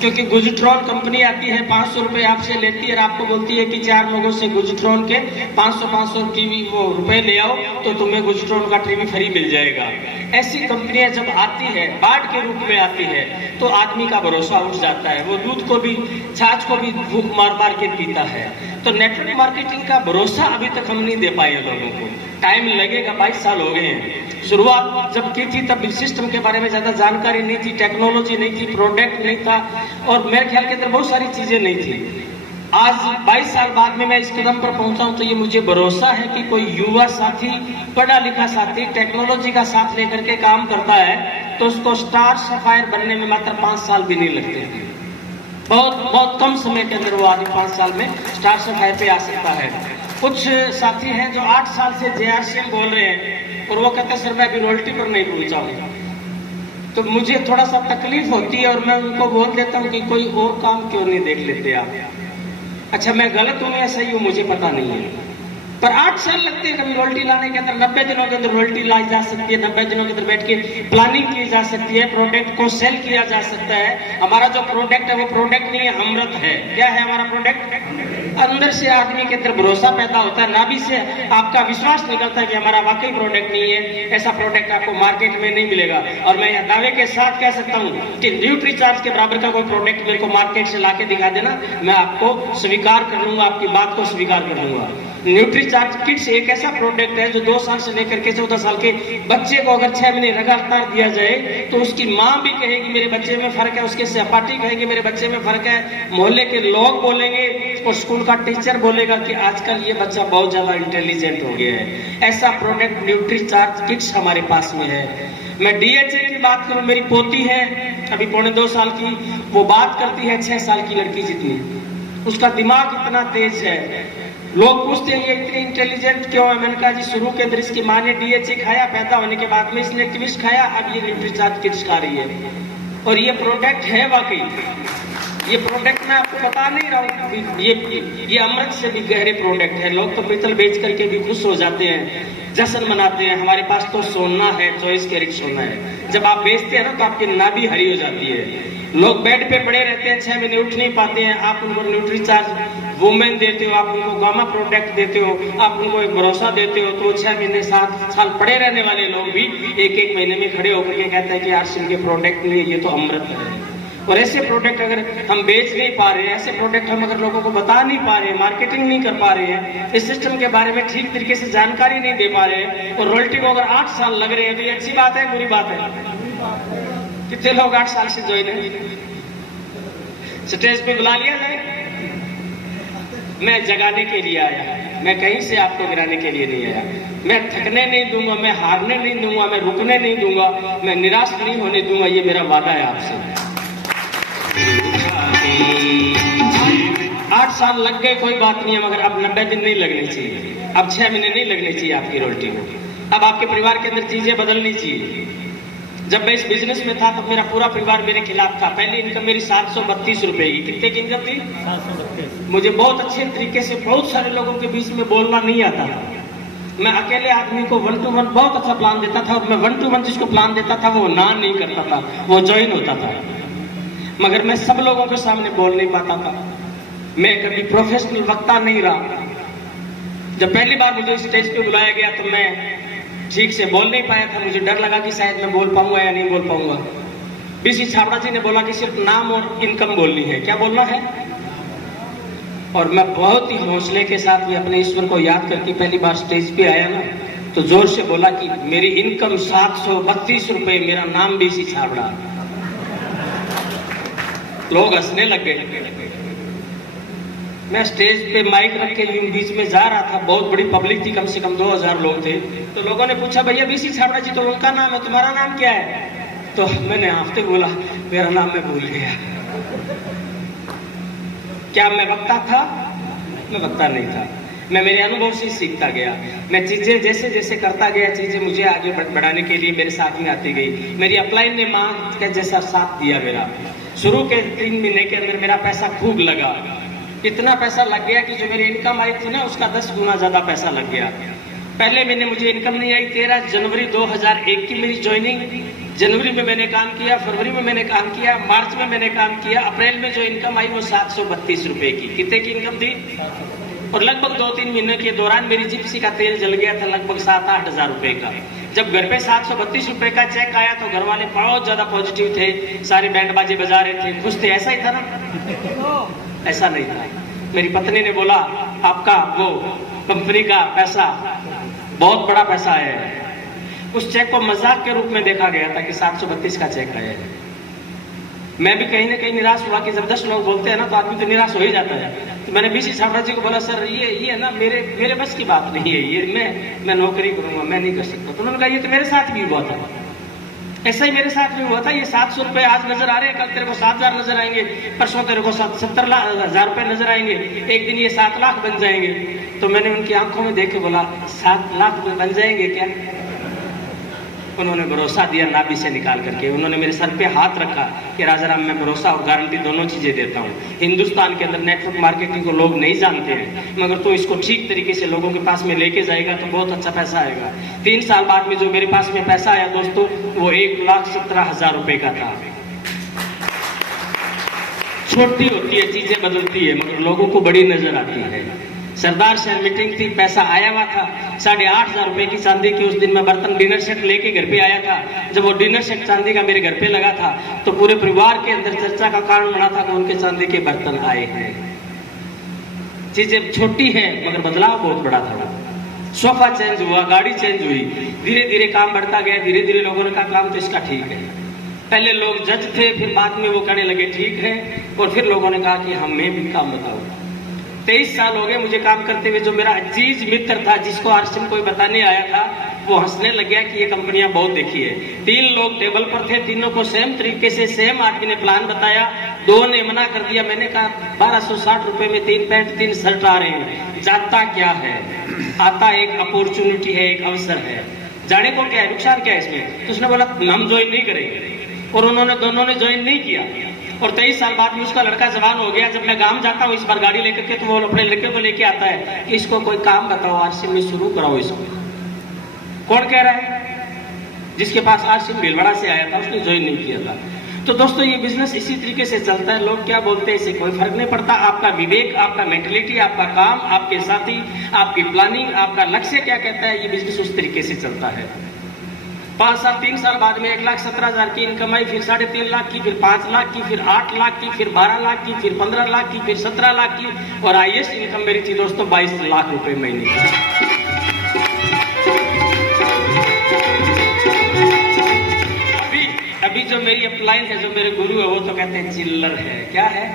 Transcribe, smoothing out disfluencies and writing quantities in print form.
क्योंकि गुजट्रॉन कंपनी आती है, 500 रुपए आपसे लेती है और आपको बोलती है कि 4 लोगों से गुजट्रॉन के 500 टीवी वो रुपए ले आओ तो तुम्हें गुजट्रॉन का टीवी फ्री मिल जाएगा। ऐसी कंपनियां जब आती है, बाढ़ के रूप में आती है, तो आदमी का भरोसा उठ जाता है। वो दूध को भी, छाछ को भी भूख मार मार के पीता है। तो नेटवर्क मार्केटिंग का भरोसा अभी तक हम नहीं दे पाए लोगों को। टाइम लगेगा, 22 साल हो गए हैं। शुरुआत जब की थी तब सिस्टम के बारे में ज्यादा जानकारी नहीं थी, टेक्नोलॉजी नहीं थी, प्रोडक्ट नहीं था और मेरे ख्याल के अंदर बहुत सारी चीजें नहीं थी। आज 22 साल बाद में मैं इस कदम पर पहुंचा हूं तो ये मुझे भरोसा है कि कोई युवा साथी, पढ़ा लिखा साथी टेक्नोलॉजी का साथ लेकर के काम करता है तो उसको स्टार सफायर बनने में मात्र 5 साल भी नहीं लगते। बहुत कम समय के अंदर वो आदमी 5 साल में स्टार सफायर पे आ सकता है। कुछ साथी हैं जो 8 साल से JRCM बोल रहे हैं और वो कहते हैं सर मैं अभी रॉयल्टी पर नहीं पहुंचा हूं। तो मुझे थोड़ा सा तकलीफ होती है और मैं उनको बोल देता हूं कि कोई और काम क्यों नहीं देख लेते आप। अच्छा मैं गलत हूं या सही हूं मुझे पता नहीं है, पर 8 साल लगते हैं कभी रॉयल्टी लाने के अंदर। 90 दिनों के अंदर रॉयल्टी लाई जा सकती है, 90 दिनों के अंदर बैठ के प्लानिंग की जा सकती है, प्रोडक्ट को सेल किया जा सकता है। हमारा जो प्रोडक्ट है वो प्रोडक्ट नहीं है, अमृत है। क्या है हमारा प्रोडक्ट? अंदर से आदमी के अंदर भरोसा पैदा होता है, नाभि से आपका विश्वास निकलता है कि हमारा वाकई प्रोडक्ट नहीं है, ऐसा प्रोडक्ट आपको मार्केट में नहीं मिलेगा। और मैं यह दावे के साथ कह सकता हूं कि न्यूट्रीचार्ज के बराबर का कोई प्रोडक्ट मेरे को मार्केट से लाके दिखा देना, मैं आपको स्वीकार कर लूंगा, आपकी बात को स्वीकार कर लूंगा। न्यूट्रीचार्ज किड्स एक ऐसा प्रोडक्ट है जो 2 साल से लेकर के 14 साल के बच्चे को अगर 6 महीने लगातार दिया जाए तो उसकी माँ भी कहेगी मेरे बच्चे में फर्क है, उसके सहपाठी कहेंगे मेरे बच्चे में फर्क है, मोहल्ले के लोग बोलेंगे और स्कूल का टीचर बोलेगा कि आजकल ये बच्चा बहुत ज्यादा इंटेलिजेंट हो गया है। ऐसा प्रोडक्ट न्यूट्रीचार्ज किड्स हमारे पास में है। मैं DHA की बात करूं, मेरी पोती है अभी 2.25 साल की, वो बात करती है 6 साल की लड़की जितनी, उसका दिमाग इतना तेज है। लोग पूछते हैं ये इतनी इंटेलिजेंट क्यों है? मैंने कहा जी शुरू के अंदर इसकी माँ ने DHA खाया, पैदा होने के बाद में इसने ट्विस्ट खाया, अब ये न्यूट्रीचार्ज किड्स खा रही है। और ये प्रोडक्ट है वाकई, ये प्रोडक्ट मैं आपको बता नहीं रहा हूँ, ये अमृत से भी गहरे प्रोडक्ट है। लोग तो पीतल बेच करके भी खुश हो जाते हैं, जश्न मनाते हैं, हमारे पास तो सोना है, 24 कैरेट सोना है। जब आप बेचते हैं ना तो आपकी नाभि हरी हो जाती है। लोग बेड पे पड़े रहते हैं, 6 महीने उठ नहीं पाते हैं, आप उनको न्यूट्रीचार्ज वुमेन देते हो, आप उनको गामा प्रोडक्ट देते हो, आप उनको एक भरोसा देते हो, तो 6 महीने 7 साल पड़े रहने वाले लोग भी 1-1 महीने में खड़े होकर के कहते हैं कि यार सिंह के प्रोडक्ट नहीं, ये तो अमृत है। और ऐसे प्रोडक्ट अगर हम बेच नहीं पा रहे हैं, ऐसे प्रोडक्ट हम अगर लोगों को बता नहीं पा रहे हैं, मार्केटिंग नहीं कर पा रहे हैं, इस सिस्टम के बारे में ठीक तरीके से जानकारी नहीं दे पा रहे हैं, और रॉयल्टी को अगर 8 साल लग रहे हैं तो ये अच्छी बात है बुरी बात है? कितने लोग 8 साल से ज्वाइन है? स्टेज पे बुला लिया जाए? मैं जगाने के लिए आया, मैं कहीं से आपको गिराने के लिए नहीं आया। मैं थकने नहीं दूंगा, मैं हारने नहीं दूंगा, मैं रुकने नहीं दूंगा, मैं निराश नहीं होने दूंगा, ये मेरा वादा है आपसे। 8 साल लग गए कोई बात नहीं है, मगर अब 90 दिन नहीं लगने चाहिए, अब 6 महीने नहीं लगने चाहिए आपकी रॉयल्टी को। अब आपके परिवार के अंदर चीजें बदलनी चाहिए। जब मैं इस बिजनेस में था तब मेरा पूरा परिवार मेरे खिलाफ था। पहली इनकम मेरी 732 रुपए की। कितने की इनकम थी? 732। मुझे बहुत अच्छे तरीके से बहुत सारे लोगों के बीच में बोलना नहीं आता था। मैं अकेले आदमी को 1 to 1 बहुत अच्छा प्लान देता था, और मैं 1 to 1 जिसको प्लान देता था वो ना नहीं करता था, वो ज्वाइन होता था। मगर मैं सब लोगों के सामने बोल नहीं पाता था, मैं कभी प्रोफेशनल वक्ता नहीं रहा। जब पहली बार मुझे स्टेज पे बुलाया गया तो मैं ठीक से बोल नहीं पाया था, मुझे डर लगा कि शायद मैं बोल पाऊंगा या नहीं बोल पाऊंगा। BC छाबड़ा जी ने बोला कि सिर्फ नाम और इनकम बोलनी है। क्या बोलना है? और मैं बहुत ही हौसले के साथ भी अपने ईश्वर को याद करके पहली बार स्टेज पे आया ना, तो जोर से बोला कि मेरी इनकम 732 रुपए, मेरा नाम BC छाबड़ा। लोग हंसने लग गए। मैं स्टेज पे माइक रख के बीच में जा रहा था, बहुत बड़ी पब्लिक थी, कम से कम 2000 लोग थे। तो लोगों ने पूछा भैया BC छाबड़ा जी तो उनका नाम है, तुम्हारा नाम क्या है? तो मैंने हफ्ते बोला मेरा नाम मैं भूल गया। क्या मैं वक्ता था? मैं वक्ता नहीं था, मैं मेरे अनुभव से सीखता गया। मैं चीजें जैसे जैसे करता गया, चीजें मुझे आगे बढ़ाने के लिए मेरे साथ में आती गई। मेरी अपलाइन ने माँ का जैसा साथ दिया मेरा। शुरू के 3 महीने के अंदर मेरा पैसा खूब लगा, इतना पैसा लग गया कि जो मेरी इनकम आई थी ना उसका 10 गुना ज्यादा पैसा लग गया। पहले महीने मुझे इनकम नहीं आई। 13 जनवरी 2001 की मेरी ज्वाइनिंग, जनवरी में मैंने काम किया, फरवरी में मैंने काम किया, मार्च में मैंने काम किया, अप्रैल में जो इनकम आई वो 732 रुपए की। कितने की इनकम थी? और लगभग 2-3 महीने के दौरान मेरी जिप्सी का तेल जल गया था लगभग 7-8 हजार रुपए का। जब घर पे 732 रुपए का चेक आया तो घर वाले बहुत ज्यादा पॉजिटिव थे, सारे बैंड बाजे बजा रहे थे, खुश थे। ऐसा ही था ना? ऐसा नहीं था। मेरी पत्नी ने बोला आपका वो कंपनी का पैसा बहुत बड़ा पैसा है। उस चेक को मजाक के रूप में देखा गया था कि 732 का चेक आया है। मैं भी कहीं ना कहीं निराश हुआ कि जब 10 लोग बोलते हैं ना तो आदमी तो निराश हो ही जाता है। तो मैंने बीसी छाबड़ा जी को बोला सर ये ना मेरे बस की बात नहीं है, ये मैं नौकरी करूंगा, मैं नहीं कर सकता। तो उन्होंने कहा ये तो मेरे साथ भी हुआ था, ऐसा ही मेरे साथ भी हुआ था। ये 700 रुपए आज नजर आ रहे हैं, कल तेरे को 7,000 नजर आएंगे, परसों तेरे को 70,000 रुपए नजर आएंगे, एक दिन ये 7 लाख बन जाएंगे। तो मैंने उनकी आंखों में देख के बोला 7 लाख बन जाएंगे क्या? उन्होंने भरोसा दिया नाभि से निकाल करके। उन्होंने मेरे सर पे हाथ रखा कि राजाराम मैं भरोसा और गारंटी दोनों चीजें देता हूँ। हिंदुस्तान के अंदर नेटवर्क मार्केटिंग को लोग नहीं जानते हैं, मगर तो इसको ठीक तरीके से लोगों के पास में लेके जाएगा तो बहुत अच्छा पैसा आएगा। 3 साल बाद में जो मेरे पास में पैसा आया दोस्तों वो 1,17,000 रुपए का था। छोटी होती है, चीजें बदलती है, मगर लोगों को बड़ी नजर आती है। सरदार शहर मीटिंग थी, पैसा आया हुआ था 8,500 रुपए की चांदी की। उस दिन मैं बर्तन डिनर सेट लेके घर पे आया था। जब वो डिनर सेट चांदी का मेरे घर पे लगा था तो पूरे परिवार के अंदर चर्चा का कारण बना था कि उनके चांदी के बर्तन आए हैं। चीजें छोटी हैं मगर बदलाव बहुत बड़ा था। सोफा चेंज हुआ, गाड़ी चेंज हुई, धीरे धीरे काम बढ़ता गया। धीरे धीरे लोगों ने कहा काम तो इसका ठीक है। पहले लोग जज थे, फिर बाद में वो कहने लगे ठीक है, और फिर लोगों ने कहा कि हमें भी काम बताओ। 23 साल हो गए मुझे काम करते हुए। जो मेरा अजीज मित्र था जिसको आरसीएम कोई बताने आया था वो हंसने लग गया कि ये कंपनियां बहुत देखी है। 3 लोग टेबल पर थे, तीनों को सेम तरीके से सेम आदमी ने प्लान बताया, 2 ने मना कर दिया। मैंने कहा 1260 रुपए में 3 पैंट 3 शर्ट आ रहे हैं, जाता क्या है? आता एक अपॉर्चुनिटी है, एक अवसर है, जाने को क्या है, नुकसान क्या है इसमें? तो उसने बोला हम ज्वाइन नहीं करेंगे, और उन्होंने दोनों ने ज्वाइन नहीं किया। और 23 साल बाद में उसका लड़का जवान हो गया। जब मैं गांव जाता हूँ इस बार गाड़ी लेकर के तो वो अपने लड़के को लेके आता है कि इसको कोई काम बताओ, आरसीएम में शुरू कराओ इसको। कौन कह रहा है? जिसके पास आरसीएम भीलवाड़ा से आया था, उसने ज्वाइन नहीं किया था। तो दोस्तों ये बिजनेस इसी तरीके से चलता है। लोग क्या बोलते हैं इससे कोई फर्क नहीं पड़ता। आपका विवेक, आपका मेंटलिटी, आपका काम, आपके साथी, आपकी प्लानिंग, आपका लक्ष्य क्या कहता है, ये बिजनेस उस तरीके से चलता है। 3 साल बाद में 1,17,000 की इनकम आई, फिर 3.5 लाख की, फिर 5 लाख की, फिर 8 लाख की, फिर 12 लाख की, फिर 15 लाख की, फिर 17 लाख की, और हाईएस्ट इनकम मेरी थी दोस्तों 22 लाख रुपए महीने की। अभी जो मेरी अपलाइन है, जो मेरे गुरु है, वो तो कहते हैं चिल्लर है। क्या है?